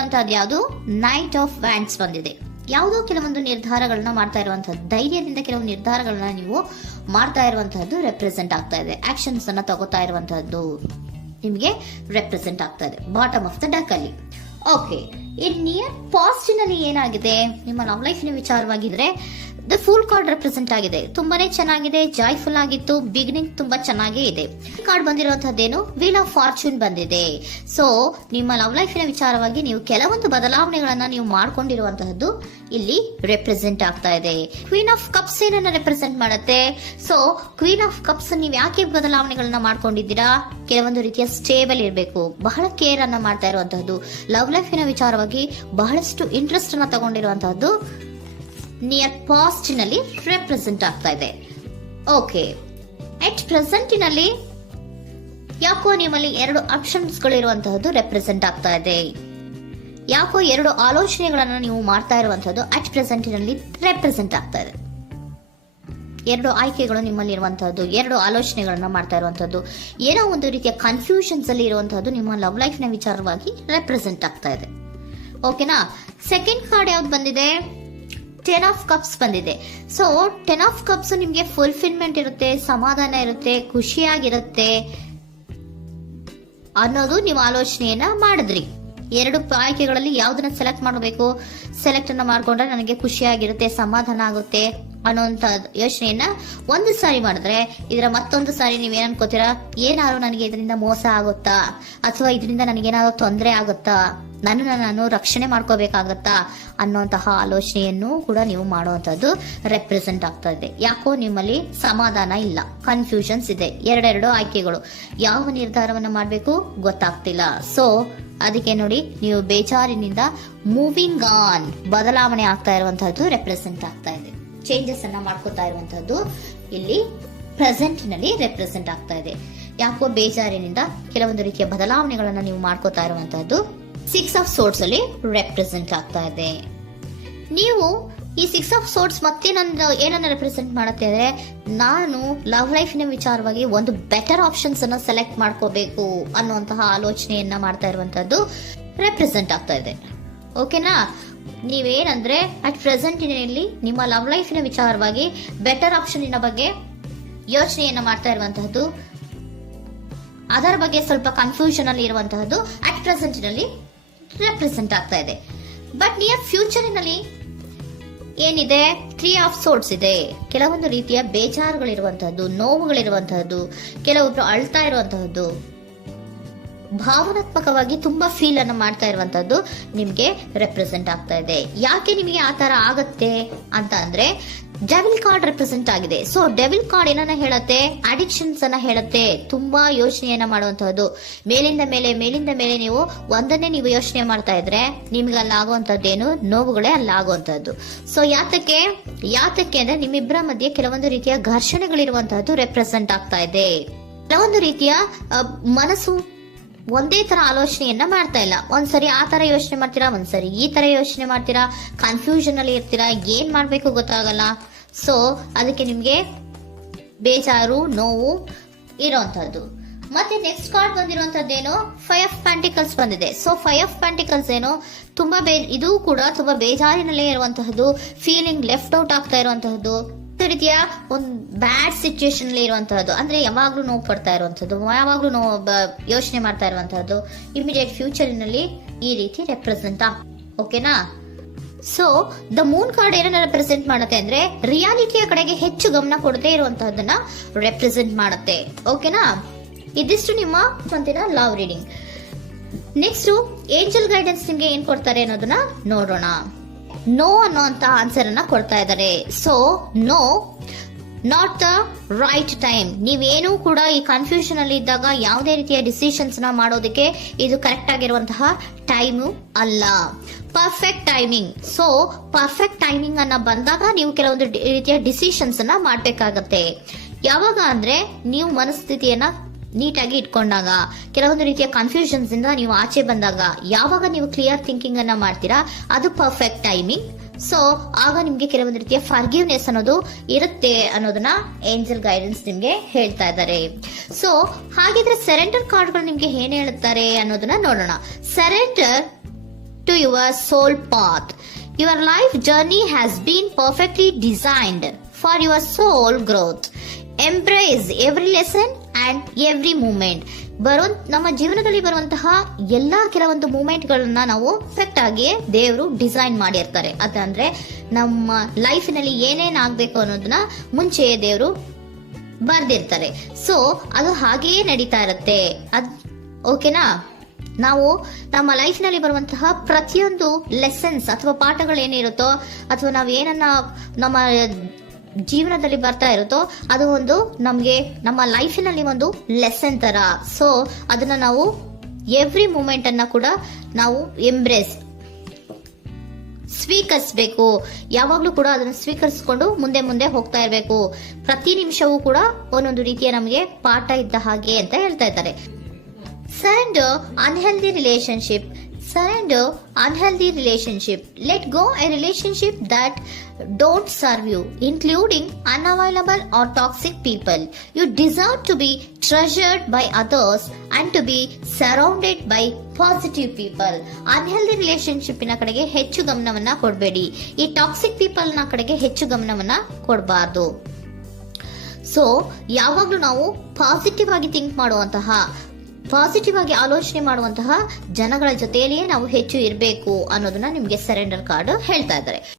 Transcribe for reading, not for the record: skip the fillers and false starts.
ಬಂದಿರುವಂತಹದ್ದು ಯಾವುದು? Knight of wands ಬಂದಿದೆ. ಯಾವುದೋ ಕೆಲವೊಂದು ನಿರ್ಧಾರಗಳನ್ನ ಮಾಡ್ತಾ ಇರುವಂತಹದ್ದು, ಧೈರ್ಯದಿಂದ ಕೆಲವು ನಿರ್ಧಾರಗಳನ್ನ ನೀವು ಮಾಡ್ತಾ ಇರುವಂತಹದ್ದು ರೆಪ್ರೆಸೆಂಟ್ ಆಗ್ತಾ ಇದೆ. ಆಕ್ಷನ್ಸ್ ಅನ್ನ ತಗೋತಾ ಇರುವಂತಹದ್ದು ನಿಮಗೆ ರೆಪ್ರೆಸೆಂಟ್ ಆಗ್ತಾ ಇದೆ ಬಾಟಮ್ ಆಫ್ ದ ಡಕ್ ಅಲ್ಲಿ. ಓಕೆ, ಇನ್ ನಿಯರ್ ಪಾಸಿಟಿವ್ ಏನಾಗಿದೆ? ನಿಮ್ಮ ಲವ್ ಲೈಫ್ ವಿಚಾರವಾಗಿದ್ರೆ ದ ಫೂಲ್ ಕಾರ್ಡ್ ರೆಪ್ರೆಸೆಂಟ್ ಆಗಿದೆ. ತುಂಬಾನೇ ಚೆನ್ನಾಗಿದೆ, ಜಾಯ್ಫುಲ್ ಆಗಿತ್ತು, ಬಿಗಿನಿಂಗ್ ತುಂಬಾ ಚೆನ್ನಾಗೇ ಇದೆ. ಕಾರ್ಡ್ ಬಂದಿರುವಂತಹದ್ದೇನು? ವೀಲ್ ಆಫ್ ಫಾರ್ಚೂನ್ ಬಂದಿದೆ. ಸೊ ನಿಮ್ಮ ಲವ್ ಲೈಫಿನ ವಿಚಾರವಾಗಿ ನೀವು ಕೆಲವೊಂದು ಬದಲಾವಣೆಗಳನ್ನ ನೀವು ಮಾಡ್ಕೊಂಡಿರುವಂತಹದ್ದು ಇಲ್ಲಿ ರೆಪ್ರೆಸೆಂಟ್ ಆಗ್ತಾ ಇದೆ. ಕ್ವೀನ್ ಆಫ್ ಕಪ್ಸ್ ಏನನ್ನ ರೆಪ್ರೆಸೆಂಟ್ ಮಾಡುತ್ತೆ? ಸೊ ಕ್ವೀನ್ ಆಫ್ ಕಪ್ಸ್ ನೀವು ಯಾಕೆ ಬದಲಾವಣೆಗಳನ್ನ ಮಾಡ್ಕೊಂಡಿದ್ದೀರಾ? ಕೆಲವೊಂದು ರೀತಿಯ ಸ್ಟೇಬಲ್ ಇರಬೇಕು, ಬಹಳ ಕೇರ್ ಅನ್ನ ಮಾಡ್ತಾ ಇರುವಂತಹದ್ದು, ಲವ್ ಲೈಫಿನ ವಿಚಾರವಾಗಿ ಬಹಳಷ್ಟು ಇಂಟ್ರೆಸ್ಟ್ ಅನ್ನ ತಗೊಂಡಿರುವಂತಹದ್ದು ನಿಯರ್ ಪಾಸ್ಟ್ನಲ್ಲಿ ರೆಪ್ರೆಸೆಂಟ್ ಆಗ್ತಾ ಇದೆ. ಓಕೆ, ಅಟ್ ಪ್ರೆಸೆಂಟಿನಲ್ಲಿ ಯಾಕೋ ನಿಮ್ಮಲ್ಲಿ 2 ಆಪ್ಷನ್ಸ್ಗಳು ಇರುವಂತಹದ್ದು ರೆಪ್ರೆಸೆಂಟ್ ಆಗ್ತಾ ಇದೆ. ಯಾಕೋ 2 ಆಲೋಚನೆಗಳನ್ನ ನೀವು ಮಾಡ್ತಾ ಇರುವಂತಹದ್ದು ಅಟ್ ಪ್ರೆಸೆಂಟಿನಲ್ಲಿ ರೆಪ್ರೆಸೆಂಟ್ ಆಗ್ತಾ ಇದೆ. 2 ಆಯ್ಕೆಗಳು ನಿಮ್ಮಲ್ಲಿ ಇರುವಂತಹದ್ದು, 2 ಆಲೋಚನೆಗಳನ್ನ ಮಾಡ್ತಾ ಇರುವಂತಹದ್ದು, ಏನೋ ಒಂದು ರೀತಿಯ ಕನ್ಫ್ಯೂಷನ್ಸ್ ಅಲ್ಲಿ ಇರುವಂತಹದ್ದು ನಿಮ್ಮ ಲವ್ ಲೈಫ್ ನ ವಿಚಾರವಾಗಿ ರೆಪ್ರೆಸೆಂಟ್ ಆಗ್ತಾ ಇದೆ. ಓಕೆನಾ? ಸೆಕೆಂಡ್ ಕಾರ್ಡ್ ಯಾವ್ದು ಬಂದಿದೆ? 10 ಆಫ್ ಕಪ್ಸ್ ಬಂದಿದೆ. ಸೊ 10 ಆಫ್ ಕಪ್ಸ್ ನಿಮ್ಗೆ ಫುಲ್ಫಿಲ್ಮೆಂಟ್ ಇರುತ್ತೆ, ಸಮಾಧಾನ ಇರುತ್ತೆ, ಖುಷಿಯಾಗಿರುತ್ತೆ ಅನ್ನೋದು ನೀವು ಆಲೋಚನೆಯನ್ನ ಮಾಡಿದ್ರಿ. 2 ಆಯ್ಕೆಗಳಲ್ಲಿ ಯಾವ್ದನ್ನ ಸೆಲೆಕ್ಟ್ ಮಾಡಬೇಕು? ಸೆಲೆಕ್ಟ್ ಅನ್ನ ಮಾಡ್ಕೊಂಡ್ರೆ ನನಗೆ ಖುಷಿಯಾಗಿರುತ್ತೆ, ಸಮಾಧಾನ ಆಗುತ್ತೆ ಅನ್ನೋಂತ ಯೋಚನೆಯನ್ನ ಒಂದು ಸಾರಿ ಮಾಡಿದ್ರೆ, ಇದರ ಮತ್ತೊಂದು ಸಾರಿ ನೀವೇನ್ ಅನ್ಕೋತೀರಾ? ಏನಾದ್ರು ನನಗೆ ಇದರಿಂದ ಮೋಸ ಆಗುತ್ತಾ, ಅಥವಾ ಇದರಿಂದ ನನಗೇನಾದ್ರು ತೊಂದರೆ ಆಗುತ್ತಾ, ನಾನು ರಕ್ಷಣೆ ಮಾಡ್ಕೋಬೇಕಾಗತ್ತಾ ಅನ್ನೋಂತಹ ಆಲೋಚನೆಯನ್ನು ಕೂಡ ನೀವು ಮಾಡುವಂತದ್ದು ರೆಪ್ರೆಸೆಂಟ್ ಆಗ್ತಾ ಇದೆ. ಯಾಕೋ ನಿಮ್ಮಲ್ಲಿ ಸಮಾಧಾನ ಇಲ್ಲ, ಕನ್ಫ್ಯೂಷನ್ಸ್ ಇದೆ, 2 ಆಯ್ಕೆಗಳು, ಯಾವ ನಿರ್ಧಾರವನ್ನ ಮಾಡಬೇಕು ಗೊತ್ತಾಗ್ತಿಲ್ಲ. ಸೊ ಅದಕ್ಕೆ ನೋಡಿ, ನೀವು ಬೇಜಾರಿನಿಂದ ಮೂವಿಂಗ್ ಆನ್, ಬದಲಾವಣೆ ಆಗ್ತಾ ಇರುವಂತಹದ್ದು ರೆಪ್ರೆಸೆಂಟ್ ಆಗ್ತಾ ಇದೆ. ಚೇಂಜಸ್ ಅನ್ನ ಮಾಡ್ಕೋತಾ ಇರುವಂತಹದ್ದು ಇಲ್ಲಿ ಪ್ರೆಸೆಂಟ್ ನಲ್ಲಿ ರೆಪ್ರೆಸೆಂಟ್ ಆಗ್ತಾ ಇದೆ. ಯಾಕೋ ಬೇಜಾರಿನಿಂದ ಕೆಲವೊಂದು ರೀತಿಯ ಬದಲಾವಣೆಗಳನ್ನ ನೀವು ಮಾಡ್ಕೋತಾ ಇರುವಂತಹದ್ದು 6 ಆಫ್ ಸೋರ್ಟ್ಸ್ ಅಲ್ಲಿ ರೆಪ್ರೆಸೆಂಟ್ ಆಗ್ತಾ ಇದೆ. ನೀವು ಈ 6 ಆಫ್ ಸೋರ್ಟ್ಸ್ ಮತ್ತೆ ಏನನ್ನ ರೆಪ್ರೆಸೆಂಟ್ ಮಾಡುತ್ತೆ ಅಂದ್ರೆ, ನಾನು ಲವ್ ಲೈಫಿನ ವಿಚಾರವಾಗಿ ಒಂದು ಬೆಟರ್ ಆಪ್ಷನ್ಸ್ ಅನ್ನ ಸೆಲೆಕ್ಟ್ ಮಾಡ್ಕೋಬೇಕು ಅನ್ನುವಂತಹ ಆಲೋಚನೆಯನ್ನ ಮಾಡ್ತಾ ಇರುವಂತಹದ್ದು ರೆಪ್ರೆಸೆಂಟ್ ಆಗ್ತಾ ಇದೆ. ಓಕೆನಾ? ನೀವೇನಂದ್ರೆ ಅಟ್ ಪ್ರೆಸೆಂಟಿನಲ್ಲಿ ನಿಮ್ಮ ಲವ್ ಲೈಫಿನ ವಿಚಾರವಾಗಿ ಬೆಟರ್ ಆಪ್ಷನ್ ಬಗ್ಗೆ ಯೋಚನೆಯನ್ನ ಮಾಡ್ತಾ ಇರುವಂತಹದ್ದು, ಅದರ ಬಗ್ಗೆ ಸ್ವಲ್ಪ ಕನ್ಫ್ಯೂಷನ್ ಅಲ್ಲಿ ಇರುವಂತಹದ್ದು ಅಟ್ ಪ್ರೆಸೆಂಟಿನಲ್ಲಿ ರೆಪ್ರೆಸೆಂಟ್ ಆಗ್ತಾ ಇದೆ. ಬಟ್ ನಿಯರ್ ಫ್ಯೂಚರಿನಲ್ಲಿ ಏನಿದೆ? 3 ಆಫ್ ಸೋರ್ಟ್ಸ್ ಇದೆ. ಕೆಲವೊಂದು ರೀತಿಯ ಬೇಜಾರುಗಳಿರುವಂತಹದ್ದು, ನೋವುಗಳಿರುವಂತಹದ್ದು, ಕೆಲವೊಬ್ರು ಅಳ್ತಾ ಇರುವಂತಹದ್ದು, ಭಾವನಾತ್ಮಕವಾಗಿ ತುಂಬಾ ಫೀಲ್ ಅನ್ನ ಮಾಡ್ತಾ ಇರುವಂತಹದ್ದು ನಿಮ್ಗೆ ರೆಪ್ರೆಸೆಂಟ್ ಆಗ್ತಾ ಇದೆ. ಯಾಕೆ ನಿಮಗೆ ಆ ತರ ಆಗತ್ತೆ ಅಂತ ಅಂದ್ರೆ, ಡೆವಿಲ್ ಕಾರ್ಡ್ ರೆಪ್ರೆಸೆಂಟ್ ಆಗಿದೆ. ಸೊ ಡೆವಿಲ್ ಕಾರ್ಡ್ ಏನನ್ನ ಹೇಳತ್ತೆ? ಅಡಿಕ್ಷನ್ಸ್ ಅನ್ನ ಹೇಳತ್ತೆ. ತುಂಬಾ ಯೋಚನೆಯನ್ನ ಮಾಡುವಂತಹದ್ದು, ಮೇಲಿಂದ ಮೇಲೆ ನೀವು ಒಂದನ್ನೇ ನೀವು ಯೋಚನೆ ಮಾಡ್ತಾ ಇದ್ರೆ ನಿಮ್ಗೆ ಅಲ್ಲಾಗುವಂತದ್ದೇನು? ನೋವುಗಳೇ ಅಲ್ಲಾಗುವಂತಹದ್ದು. ಸೊ ಯಾತಕ್ಕೆ ಅಂದ್ರೆ ನಿಮ್ಮಿಬ್ಬರ ಮಧ್ಯೆ ಕೆಲವೊಂದು ರೀತಿಯ ಘರ್ಷಣೆಗಳಿರುವಂತಹದ್ದು ರೆಪ್ರೆಸೆಂಟ್ ಆಗ್ತಾ ಇದೆ. ಕೆಲವೊಂದು ರೀತಿಯ ಮನಸ್ಸು ಒಂದೇ ತರ ಆಲೋಚನೆಯನ್ನ ಮಾಡ್ತಾ ಇಲ್ಲ. ಒಂದ್ಸರಿ ಆ ತರ ಯೋಚನೆ ಮಾಡ್ತೀರಾ, ಒಂದ್ಸರಿ ಈ ತರ ಯೋಚನೆ ಮಾಡ್ತೀರಾ, ಕನ್ಫ್ಯೂಷನ್ ಅಲ್ಲಿ ಇರ್ತೀರಾ, ಏನ್ ಮಾಡ್ಬೇಕು ಗೊತ್ತಾಗಲ್ಲ. ಸೊ ಅದಕ್ಕೆ ನಿಮ್ಗೆ ಬೇಜಾರು, ನೋವು ಇರೋಂಥದ್ದು. ಮತ್ತೆ ನೆಕ್ಸ್ಟ್ ಕಾರ್ಡ್ ಬಂದಿರುವಂತದ್ದೇನು? 5 ಆಫ್ ಪ್ಯಾಂಟಿಕಲ್ಸ್ ಬಂದಿದೆ. ಸೊ 5 ಆಫ್ ಪ್ಯಾಂಟಿಕಲ್ಸ್ ಏನು? ಇದು ಕೂಡ ತುಂಬಾ ಬೇಜಾರಿನಲ್ಲೇ ಇರುವಂತಹದ್ದು, ಫೀಲಿಂಗ್ ಲೆಫ್ಟ್ ಔಟ್ ಆಗ್ತಾ ಇರುವಂತಹದ್ದು, ರೀತಿಯ ಒಂದು ಬ್ಯಾಡ್ ಸಿಚುಯೇಷನ್ ಅಲ್ಲಿ ಇರುವಂತಹದ್ದು, ಅಂದ್ರೆ ಯಾವಾಗ್ಲೂ ನೋವು ಪಡ್ತಾ ಇರುವಂತಹದ್ದು, ಯಾವಾಗ್ಲೂ ಯೋಚನೆ ಮಾಡ್ತಾ ಇರುವಂತಹದ್ದು, ಇಮಿಡಿಯೇಟ್ ಫ್ಯೂಚರಿನಲ್ಲಿ ಈ ರೀತಿ ರೆಪ್ರೆಸೆಂಟ್ ಓಕೆನಾ? ಸೊ ದ ಮೂನ್ ಕಾರ್ಡ್ ಏನನ್ನ ರೆಪ್ರೆಸೆಂಟ್ ಮಾಡುತ್ತೆ ಅಂದ್ರೆ, ರಿಯಾಲಿಟಿಯ ಕಡೆಗೆ ಹೆಚ್ಚು ಗಮನ ಕೊಡದೇ ಇರುವಂತಹದನ್ನ ರೆಪ್ರೆಸೆಂಟ್ ಮಾಡುತ್ತೆ. ಓಕೆನಾ? ಇದಿಷ್ಟು ನಿಮ್ಮ ಮಂತಿನ love reading. Next angel guidance ನಿಮ್ಗೆ ಏನ್ ಕೊಡ್ತಾರೆ ಅನ್ನೋದನ್ನ ನೋಡೋಣ. ನೋ ಅನ್ನೋಂತ ಆನ್ಸರ್ ಅನ್ನ ಕೊಡ್ತಾ ಇದ್ದಾರೆ. So no, not the right time. ನೀವೇನು ಕೂಡ ಈ ಕನ್ಫ್ಯೂಷನ್ ಅಲ್ಲಿ ಇದ್ದಾಗ ಯಾವುದೇ ರೀತಿಯ ಡಿಸಿಷನ್ಸ್ ನ ಮಾಡೋದಕ್ಕೆ ಇದು ಕರೆಕ್ಟ್ ಆಗಿರುವಂತಹ ಟೈಮು ಅಲ್ಲ. Perfect timing. So perfect timing ಅನ್ನ ಬಂದಾಗ ನೀವು ಕೆಲವೊಂದು ರೀತಿಯ ಡಿಸಿಷನ್ಸ್ ಅನ್ನ ಮಾಡ್ಬೇಕಾಗತ್ತೆ. ಯಾವಾಗ ಅಂದ್ರೆ ನೀವು ಮನಸ್ಥಿತಿಯನ್ನ ನೀಟಾಗಿ ಇಟ್ಕೊಂಡಾಗ, ಕೆಲವೊಂದು ರೀತಿಯ ಕನ್ಫ್ಯೂಷನ್ಸ್ ಇಂದ ನೀವು ಆಚೆ ಬಂದಾಗ, ಯಾವಾಗ ನೀವು ಕ್ಲಿಯರ್ ಥಿಂಕಿಂಗ್ ಅನ್ನ ಮಾಡ್ತೀರಾ ಅದು ಪರ್ಫೆಕ್ಟ್ ಟೈಮಿಂಗ್. ಸೊ ಆಗ ನಿಮ್ಗೆ ಕೆಲವೊಂದು ರೀತಿಯ ಫರ್ಗಿವ್ನೆಸ್ ಅನ್ನೋದು ಇರುತ್ತೆ ಅನ್ನೋದನ್ನ ಏಂಜಲ್ ಗೈಡೆನ್ಸ್ ನಿಮ್ಗೆ ಹೇಳ್ತಾ ಇದ್ದಾರೆ. ಸೊ ಹಾಗಿದ್ರೆ ಸರೆಂಡರ್ ಕಾರ್ಡ್ಗಳು ನಿಮ್ಗೆ ಏನ್ ಹೇಳುತ್ತಾರೆ ಅನ್ನೋದನ್ನ ನೋಡೋಣ. Surrender to your soul path. Your life journey has been perfectly designed for your soul growth. Embrace every lesson and every moment. ನಮ್ಮ ಜೀವನದಲ್ಲಿ ಬರುವಂತಹ ಎಲ್ಲಾ ಕೆಲವೊಂದು ಮೂಮೆಂಟ್ಗಳನ್ನ ನಾವು ಪರ್ಫೆಕ್ಟ್ ಆಗಿ ದೇವರು ಡಿಸೈನ್ ಮಾಡಿರ್ತಾರೆ. ಅದಂದ್ರೆ ನಮ್ಮ ಲೈಫಿನಲ್ಲಿ ಏನೇನ್ ಆಗ್ಬೇಕು ಅನ್ನೋದನ್ನ ಮುಂಚೆಯೇ ದೇವರು ಬರ್ದಿರ್ತಾರೆ. ಸೊ ಅದು ಹಾಗೆಯೇ ನಡೀತಾ ಇರುತ್ತೆ. ಓಕೆನಾ? ನಾವು ನಮ್ಮ ಲೈಫ್ ನಲ್ಲಿ ಬರುವಂತಹ ಪ್ರತಿಯೊಂದು ಲೆಸನ್ಸ್ ಅಥವಾ ಪಾಠಗಳೇನಿರುತ್ತೋ ಅಥವಾ ನಾವು ಏನನ್ನ ನಮ್ಮ ಜೀವನದಲ್ಲಿ ಬರ್ತಾ ಇರುತ್ತೋ ಅದು ಒಂದು ನಮ್ಗೆ ನಮ್ಮ ಲೈಫಿನಲ್ಲಿ ಒಂದು ಲೆಸನ್ ತರ. ಸೊ ಅದನ್ನ ನಾವು ಎವ್ರಿ ಮೂಮೆಂಟ್ ಅನ್ನ ಕೂಡ ನಾವು ಎಂಬ್ರೇಸ್ ಸ್ವೀಕರಿಸಬೇಕು. ಯಾವಾಗ್ಲೂ ಕೂಡ ಅದನ್ನು ಸ್ವೀಕರಿಸಿಕೊಂಡು ಮುಂದೆ ಮುಂದೆ ಹೋಗ್ತಾ ಇರಬೇಕು. ಪ್ರತಿ ನಿಮಿಷವೂ ಕೂಡ ಒಂದೊಂದು ರೀತಿಯ ನಮಗೆ ಪಾಠ ಇದ್ದ ಹಾಗೆ ಅಂತ ಹೇಳ್ತಾ ಇದ್ದಾರೆ. Surrender unhealthy relationship. Surrender unhealthy relationship. Let go a relationship that don't serve you, including unavailable or toxic people. You deserve to be treasured by others and to be surrounded by positive people. Unhealthy relationship ನ ಕಡೆಗೆ ಹೆಚ್ಚು ಗಮನವನ್ನ ಕೊಡಬೇಡಿ. ಈ toxic people ನ ಕಡೆಗೆ ಹೆಚ್ಚು ಗಮನವನ್ನ ಕೊಡಬಾರ್ದು. So ಯಾವಾಗ್ಲೂ ನಾವು ಪಾಸಿಟಿವ್ ಆಗಿ ಥಿಂಕ್ ಮಾಡುವಂತಹ, ಪಾಸಿಟಿವ್ ಆಗಿ ಆಲೋಚನೆ ಮಾಡುವಂತಹ ಜನಗಳ ಜೊತೆಯಲ್ಲಿಯೇ ನಾವು ಹೆಚ್ಚು ಇರಬೇಕು ಅನ್ನೋದನ್ನ ನಿಮ್ಗೆ ಸರೆಂಡರ್ ಕಾರ್ಡ್ ಹೇಳ್ತಾ ಇದ್ದಾರೆ.